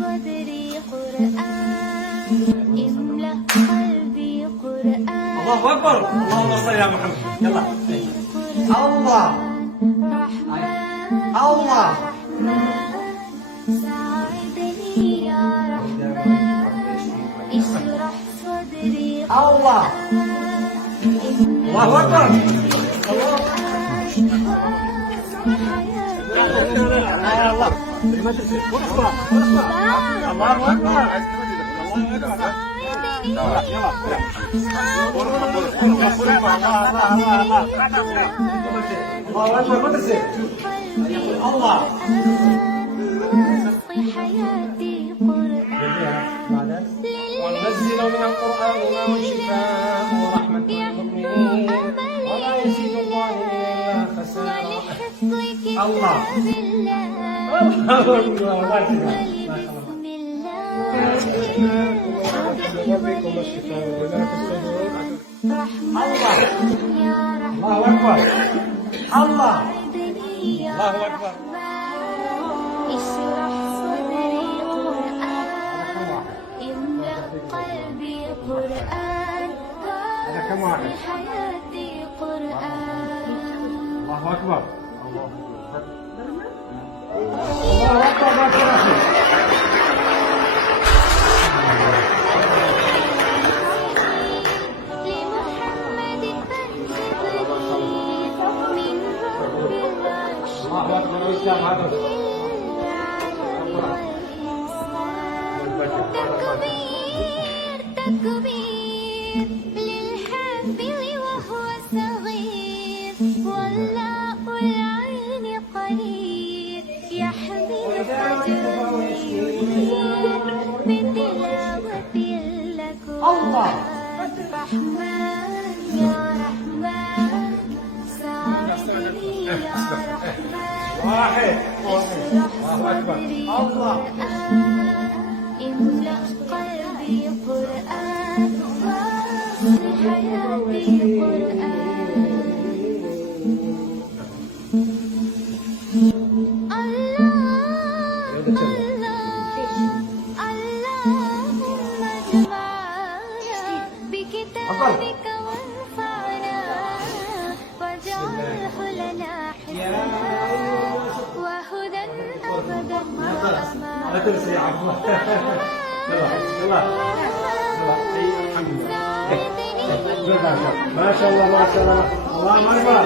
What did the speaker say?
صدري قرآن املأ قلبي قرآن الله أكبر. اللهم صل على محمد. يلا. الله الله ساعدني يا رحمن اشرح صدري الله الله أكبر. الله ما تنسى. الله أكبر. يلا يلا. الله أكبر. ما تنسى. الله حياتي قرآن وننزل من القرآن ما هو شفاء ورحمة للمؤمنين ولا يزيد الظالمين إلا خسارا. الله ربكم الشفاء ولا تستجيبون. الله الله أكبر. الله الله أكبر. اشرح صدري قرآن املأ قلبي قرآن حياتي قرآن الله أكبر. الله أكبر. ما شاء الله. لمحمد من رب العرش الله أكبر. تكبير للحافظ وهو صغير والله العين قريب يحمي صدري بتلاوة القرآن رحمن يا رحمن ساعدني يا رحمن واحد. اشرح الله أكبر. صدري الله قرآن املأ قلبي قرآن حياتي قرآن الله اللهم اجمعنا بكتابك وارفعنا واجعله لنا حسنا وهدى أبدا لا تنسى يا عفو. يلا يلا الحمد لله. ما شاء الله ما شاء الله. الله أكبر.